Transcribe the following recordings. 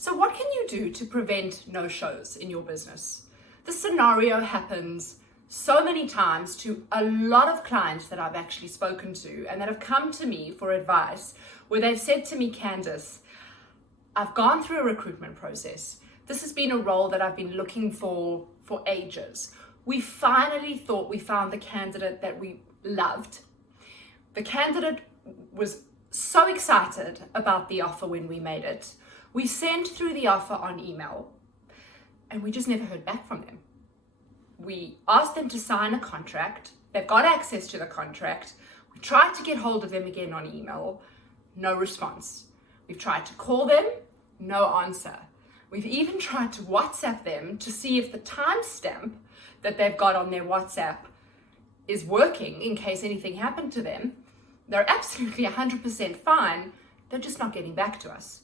So what can you do to prevent no-shows in your business? This scenario happens so many times to a lot of clients that I've actually spoken to and that have come to me for advice, where they've said to me, Candace, I've gone through a recruitment process. This has been a role that I've been looking for ages. We finally thought we found the candidate that we loved. The candidate was so excited about the offer when we made it. We sent through the offer on email and we just never heard back from them. We asked them to sign a contract. They've got access to the contract. We tried to get hold of them again on email. No response. We've tried to call them. No answer. We've even tried to WhatsApp them to see if the timestamp that they've got on their WhatsApp is working in case anything happened to them. They're absolutely 100% fine. They're just not getting back to us.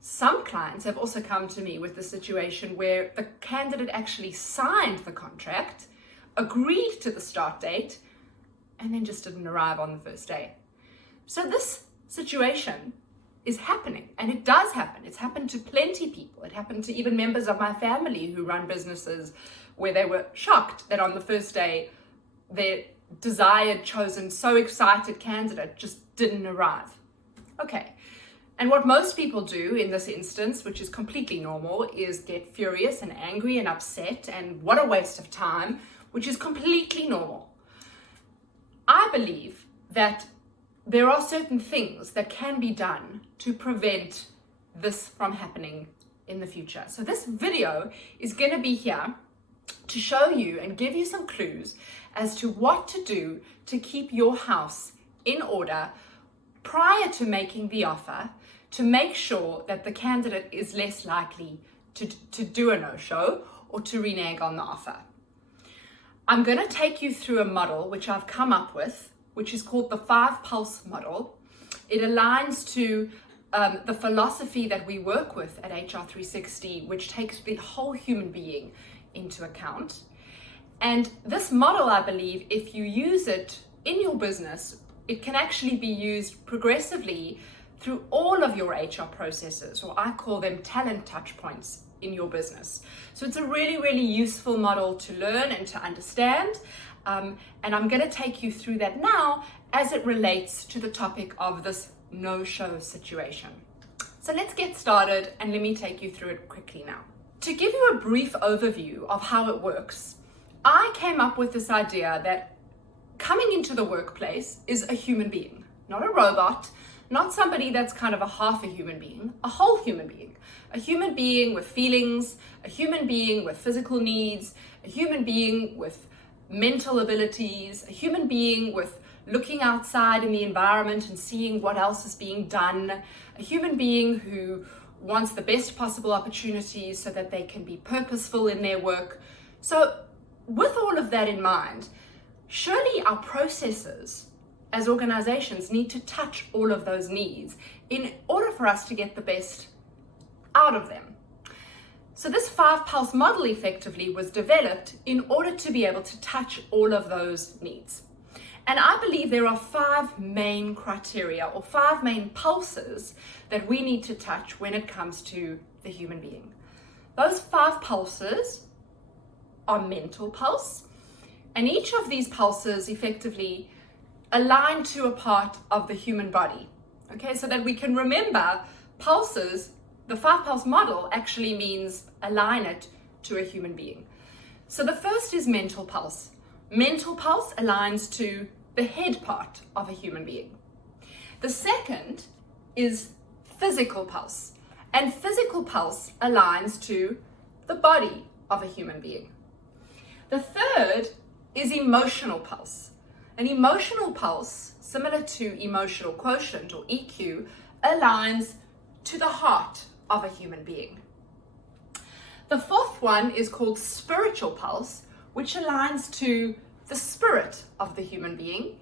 Some clients have also come to me with the situation where the candidate actually signed the contract, agreed to the start date, and then just didn't arrive on the first day. So this situation is happening, and it does happen. It's happened to plenty of people. It happened to even members of my family who run businesses where they were shocked that on the first day, their desired, chosen, so excited candidate just didn't arrive. Okay. And what most people do in this instance, which is completely normal, is get furious and angry and upset and what a waste of time, which is completely normal. I believe that there are certain things that can be done to prevent this from happening in the future. So this video is going to be here to show you and give you some clues as to what to do to keep your house in order prior to making the offer, to make sure that the candidate is less likely to do a no-show or to renege on the offer. I'm going to take you through a model which I've come up with, which is called the 5-pulse model. It aligns to the philosophy that we work with at HR 360, which takes the whole human being into account. And this model, I believe, if you use it in your business, it can actually be used progressively through all of your HR processes, or I call them talent touch points in your business. So it's a really, really useful model to learn and to understand. And I'm going to take you through that now as it relates to the topic of this no-show situation. So let's get started and let me take you through it quickly now. To give you a brief overview of how it works, I came up with this idea that coming into the workplace is a human being, not a robot, not somebody that's kind of a half a human being, a whole human being. A human being with feelings, a human being with physical needs, a human being with mental abilities, a human being with looking outside in the environment and seeing what else is being done, a human being who wants the best possible opportunities so that they can be purposeful in their work. So with all of that in mind, surely our processes as organizations need to touch all of those needs in order for us to get the best out of them. So this 5-pulse model effectively was developed in order to be able to touch all of those needs. And I believe there are 5 main criteria or 5 main pulses that we need to touch when it comes to the human being. Those 5 pulses are mental pulse, and each of these pulses effectively align to a part of the human body. Okay, so that we can remember pulses, the 5-pulse model actually means align it to a human being. So the first is mental pulse. Mental pulse aligns to the head part of a human being. The second is physical pulse, and physical pulse aligns to the body of a human being. The third is emotional pulse. An emotional pulse, similar to emotional quotient or EQ, aligns to the heart of a human being. The fourth one is called spiritual pulse, which aligns to the spirit of the human being.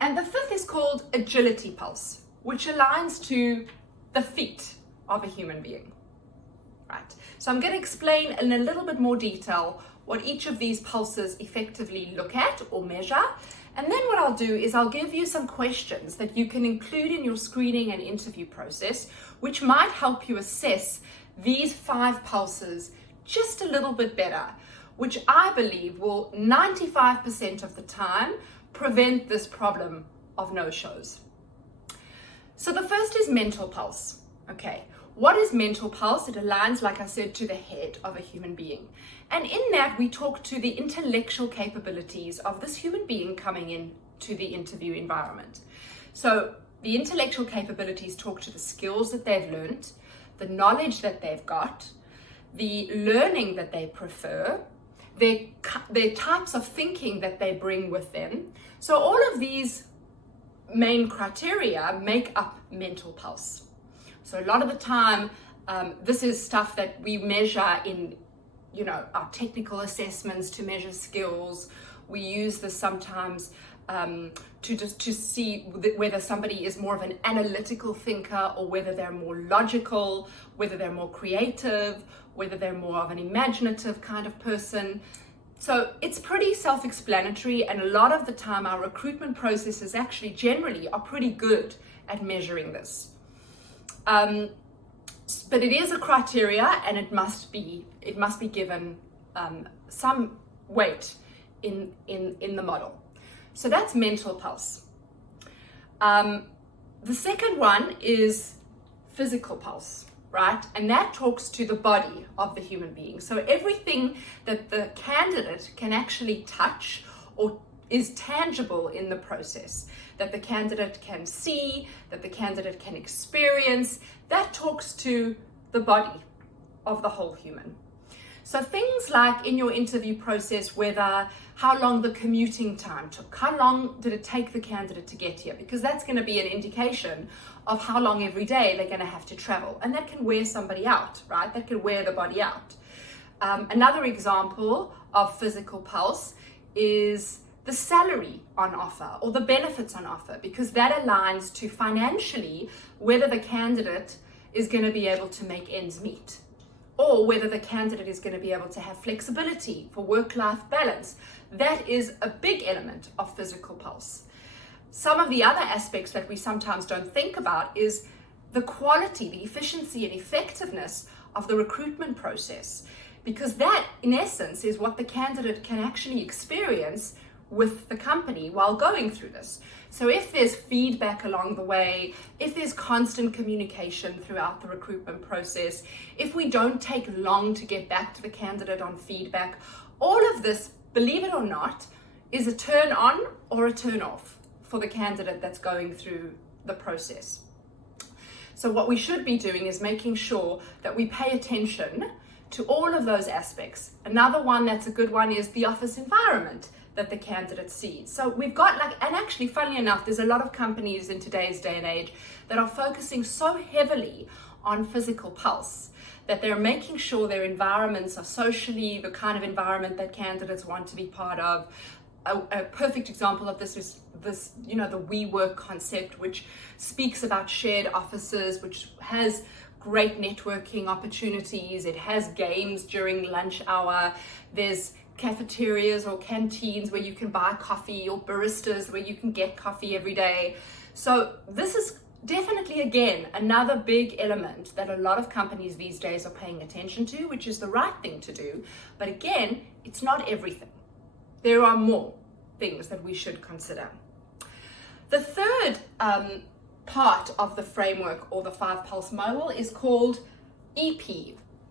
And the fifth is called agility pulse, which aligns to the feet of a human being. Right. So I'm going to explain in a little bit more detail what each of these pulses effectively look at or measure. And then what I'll do is I'll give you some questions that you can include in your screening and interview process, which might help you assess these 5 pulses just a little bit better, which I believe will 95% of the time prevent this problem of no-shows. So the first is mental pulse. Okay, what is mental pulse? It aligns, like I said, to the head of a human being. And in that, we talk to the intellectual capabilities of this human being coming in to the interview environment. So the intellectual capabilities talk to the skills that they've learned, the knowledge that they've got, the learning that they prefer, their types of thinking that they bring with them. So all of these main criteria make up mental pulse. So a lot of the time, this is stuff that we measure in, our technical assessments to measure skills. We use this sometimes to see whether somebody is more of an analytical thinker or whether they're more logical, whether they're more creative, whether they're more of an imaginative kind of person. So it's pretty self-explanatory, and a lot of the time our recruitment processes actually generally are pretty good at measuring this. But it is a criteria, and it must be given some weight in the model. So that's mental pulse. The second one is physical pulse, right? And that talks to the body of the human being. So everything that the candidate can actually touch or is tangible in the process, that the candidate can see, that the candidate can experience, that talks to the body of the whole human. So things like in your interview process, how long the commuting time took, how long did it take the candidate to get here? Because that's going to be an indication of how long every day they're going to have to travel. And that can wear somebody out, right? That can wear the body out. Another example of physical pulse is the salary on offer or the benefits on offer, because that aligns to financially whether the candidate is going to be able to make ends meet, or whether the candidate is going to be able to have flexibility for work-life balance. That is a big element of physical pulse. Some of the other aspects that we sometimes don't think about is the quality, the efficiency and effectiveness of the recruitment process, because that, in essence, is what the candidate can actually experience with the company while going through this. So if there's feedback along the way, if there's constant communication throughout the recruitment process, if we don't take long to get back to the candidate on feedback, all of this, believe it or not, is a turn on or a turn off for the candidate that's going through the process. So what we should be doing is making sure that we pay attention to all of those aspects. Another one that's a good one is the office environment that the candidate sees. So we've got and actually, funnily enough, there's a lot of companies in today's day and age that are focusing so heavily on physical pulse that they're making sure their environments are socially the kind of environment that candidates want to be part of. A perfect example of this is the WeWork concept, which speaks about shared offices, which has great networking opportunities. It has games during lunch hour. There's cafeterias or canteens where you can buy coffee, or baristas where you can get coffee every day. So this is definitely, again, another big element that a lot of companies these days are paying attention to, which is the right thing to do. But again, it's not everything. There are more things that we should consider. The third part of the framework or the 5 pulse model is called EP,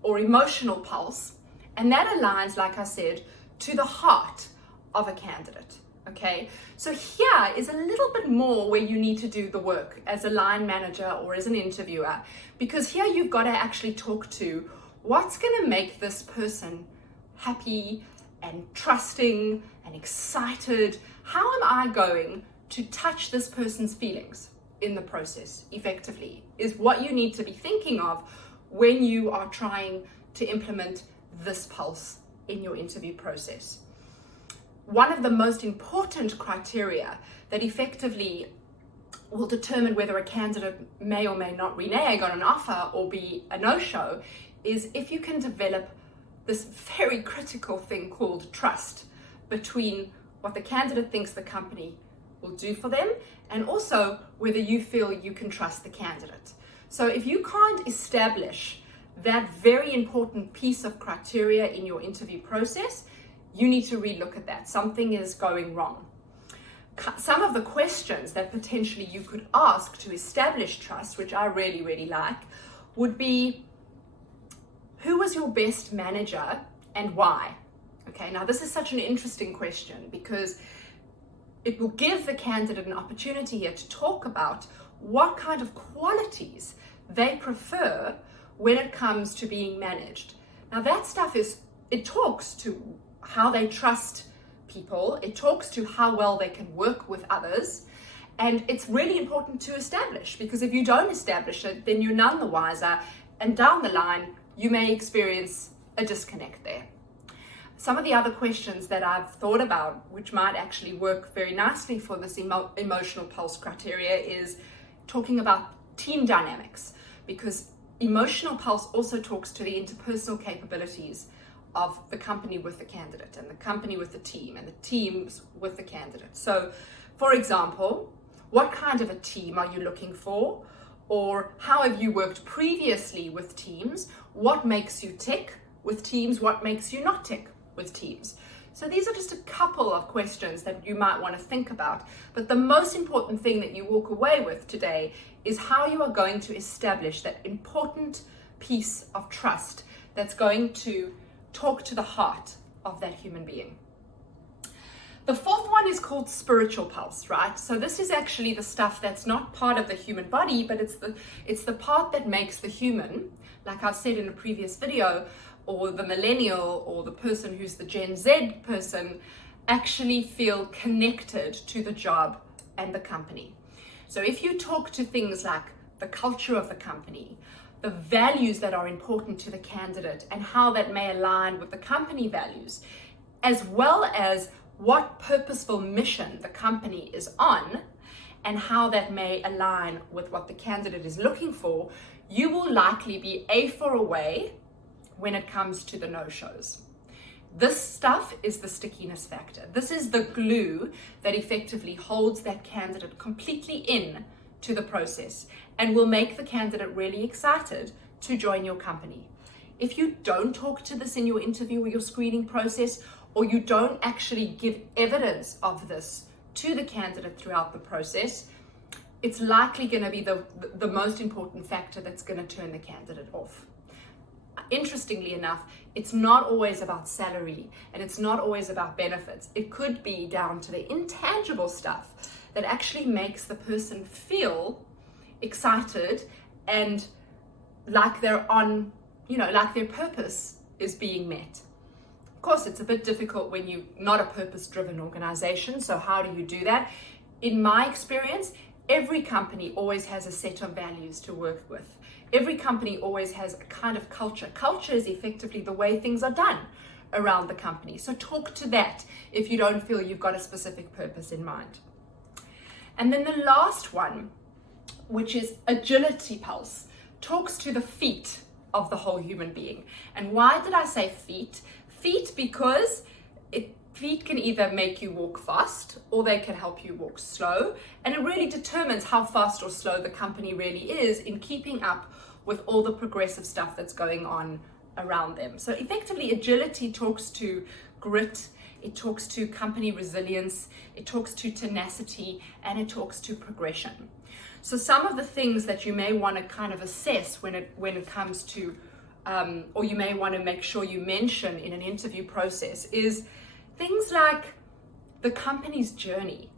or emotional pulse. And that aligns, like I said, to the heart of a candidate, okay? So here is a little bit more where you need to do the work as a line manager or as an interviewer, because here you've got to actually talk to what's gonna make this person happy and trusting and excited. How am I going to touch this person's feelings in the process effectively, is what you need to be thinking of when you are trying to implement this pulse in your interview process. One of the most important criteria that effectively will determine whether a candidate may or may not renege on an offer or be a no-show is if you can develop this very critical thing called trust between what the candidate thinks the company will do for them and also whether you feel you can trust the candidate. So if you can't establish that very important piece of criteria in your interview process, you need to relook at that. Something is going wrong. Some of the questions that potentially you could ask to establish trust, which I really, really like, would be, who was your best manager and why? Okay, now this is such an interesting question because it will give the candidate an opportunity here to talk about what kind of qualities they prefer when it comes to being managed. Now that stuff it talks to how they trust people, it talks to how well they can work with others, and it's really important to establish, because if you don't establish it, then you're none the wiser, and down the line, you may experience a disconnect there. Some of the other questions that I've thought about, which might actually work very nicely for this emotional pulse criteria, is talking about team dynamics, because emotional pulse also talks to the interpersonal capabilities of the company with the candidate, and the company with the team, and the teams with the candidate. So, for example, what kind of a team are you looking for? Or how have you worked previously with teams? What makes you tick with teams? What makes you not tick with teams? So these are just a couple of questions that you might want to think about. But the most important thing that you walk away with today is how you are going to establish that important piece of trust that's going to talk to the heart of that human being. The fourth one is called spiritual pulse, right? So this is actually the stuff that's not part of the human body, but it's the part that makes the human, like I've said in a previous video, or the millennial, or the person who's the Gen Z person, actually feel connected to the job and the company. So if you talk to things like the culture of the company, the values that are important to the candidate and how that may align with the company values, as well as what purposeful mission the company is on and how that may align with what the candidate is looking for, you will likely be A for away when it comes to the no-shows. This stuff is the stickiness factor. This is the glue that effectively holds that candidate completely in to the process and will make the candidate really excited to join your company. If you don't talk to this in your interview or your screening process, or you don't actually give evidence of this to the candidate throughout the process, it's likely going to be the most important factor that's going to turn the candidate off. Interestingly enough, it's not always about salary and it's not always about benefits. It could be down to the intangible stuff that actually makes the person feel excited and like they're on, like their purpose is being met. Of course, it's a bit difficult when you're not a purpose-driven organization. So how do you do that? In my experience, every company always has a set of values to work with. Every company always has a kind of culture. Culture is effectively the way things are done around the company. So talk to that if you don't feel you've got a specific purpose in mind. And then the last one, which is agility pulse, talks to the feet of the whole human being. And why did I say feet? Feet because feet can either make you walk fast or they can help you walk slow. And it really determines how fast or slow the company really is in keeping up with all the progressive stuff that's going on around them. So effectively, agility talks to grit, it talks to company resilience, it talks to tenacity, and it talks to progression. So some of the things that you may want to kind of assess when it comes to, or you may want to make sure you mention in an interview process, is things like the company's journey.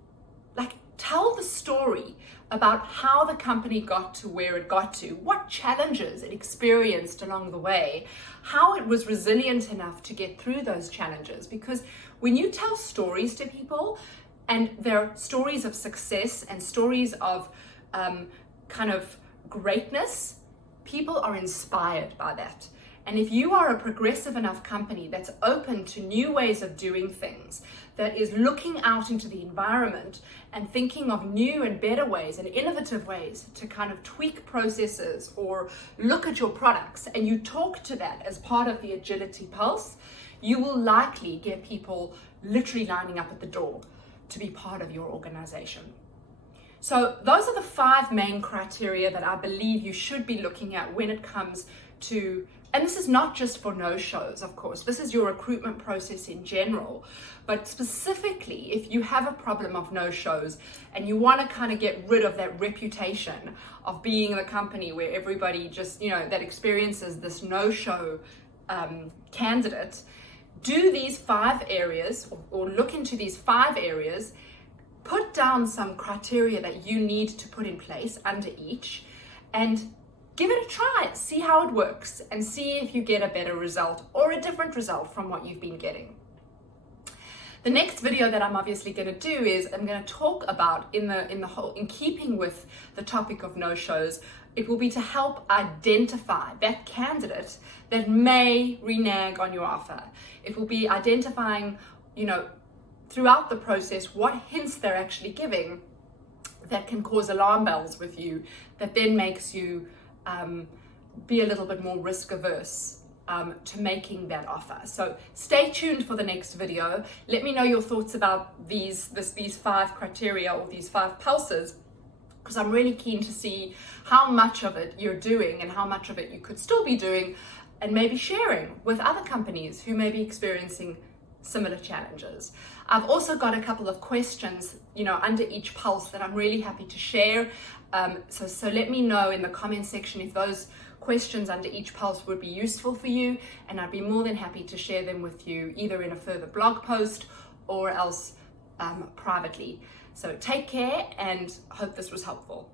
Like, tell the story about how the company got to where it got to, what challenges it experienced along the way, how it was resilient enough to get through those challenges. Because when you tell stories to people, and they're stories of success and stories of kind of greatness, people are inspired by that. And if you are a progressive enough company that's open to new ways of doing things, that is looking out into the environment and thinking of new and better ways and innovative ways to kind of tweak processes or look at your products, and you talk to that as part of the agility pulse, you will likely get people literally lining up at the door to be part of your organization. So those are the 5 main criteria that I believe you should be looking at when it comes to, and this is not just for no-shows, of course, this is your recruitment process in general, but specifically if you have a problem of no-shows and you want to kind of get rid of that reputation of being the company where everybody just, that experiences this no-show candidate, do these 5 areas or look into these 5 areas, put down some criteria that you need to put in place under each, and give it a try, see how it works, and see if you get a better result or a different result from what you've been getting. The next video that I'm obviously going to do is I'm going to talk about in keeping with the topic of no-shows, it will be to help identify that candidate that may renege on your offer. It will be identifying, throughout the process, what hints they're actually giving that can cause alarm bells with you, that then makes you be a little bit more risk averse to making that offer. So stay tuned for the next video. Let me know your thoughts about these 5 criteria or these 5 pulses, because I'm really keen to see how much of it you're doing and how much of it you could still be doing, and maybe sharing with other companies who may be experiencing similar challenges. I've also got a couple of questions, under each pulse that I'm really happy to share. So let me know in the comment section if those questions under each pulse would be useful for you, and I'd be more than happy to share them with you either in a further blog post or else privately. So take care, and hope this was helpful.